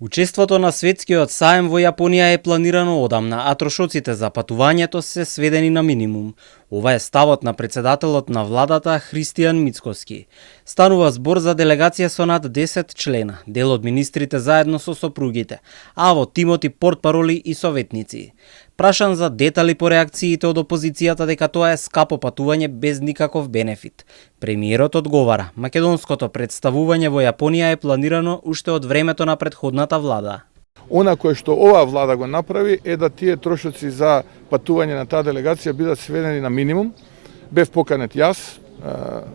Учеството на светскиот саем во Јапонија е планирано одамна, а трошоците за патувањето се сведени на минимум. Ова е ставот на председателот на владата Христијан Мицкоски. Станува збор за делегација со над 10 члена, дел од министрите заедно со сопругите, а во тимот и портпароли и советници. Прашан за детали по реакциите од опозицијата дека тоа е скапо патување без никаков бенефит, премиерот одговара: македонското представување во Јапонија е планирано уште од времето на претходната влада. Она кое што оваа влада го направи е да тие трошоци за патување на таа делегација бидат сведени на минимум. Бев поканет јас,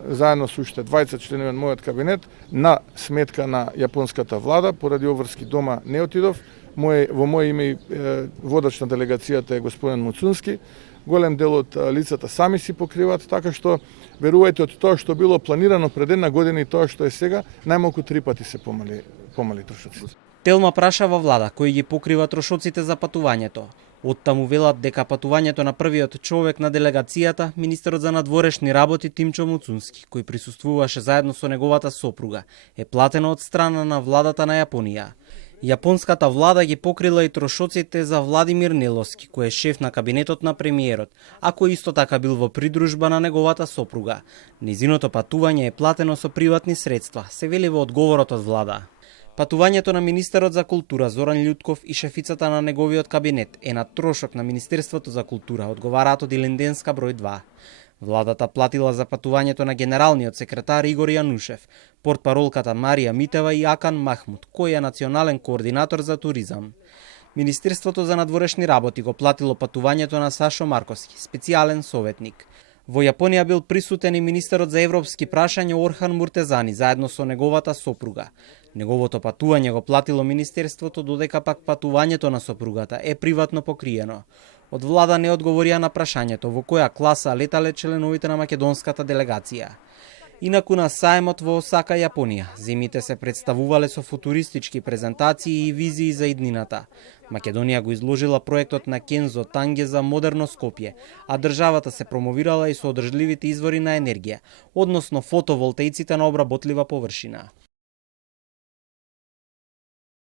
заедно со уште 20 членови од мојот кабинет, на сметка на јапонската влада, поради обврски дома не отидов. Во моје име водач на делегацијата е господин Муцунски. Голем дел од лицата сами си покриваат, така што верувајте, од тоа што било планирано пред една година и тоа што е сега, најмалку 3 пати се помали трошоци. Телма праша во влада кој ги покрива трошоците за патувањето. Оттаму велат дека патувањето на првиот човек на делегацијата, министерот за надворешни работи Тимчо Муцунски, кој присуствуваше заедно со неговата сопруга, е платено од страна на владата на Јапонија. Јапонската влада ги покрила и трошоците за Владимир Неловски, кој е шеф на кабинетот на премиерот, а кој исто така бил во придружба на неговата сопруга. Незиното патување е платено со приватни средства, се вели во одговорот од влада. Патувањето на министерот за култура Зоран Љутков и шефицата на неговиот кабинет е на трошок на Министерството за култура, одговараат од Илинденска број 2. Владата платила за патувањето на генералниот секретар Игор Јанушев, портпаролката Марија Митева и Акан Махмуд, кој е национален координатор за туризам. Министерството за надворешни работи го платило патувањето на Сашо Марковски, специјален советник. Во Јапонија бил присутен и министерот за европски прашања Орхан Муртезани, заедно со неговата сопруга. Неговото патување го платило министерството, додека пак патувањето на сопругата е приватно покриено. Од влада не одговорија на прашањето во која класа летале членовите на македонската делегација. Инаку на саемот во Осака, Јапонија, земите се представувале со футуристички презентации и визии за иднината. Македонија го изложила проектот на Кензо Танге за модерно Скопје, а државата се промовирала и со одржливите извори на енергија, односно фотоволтаиците на обработлива површина.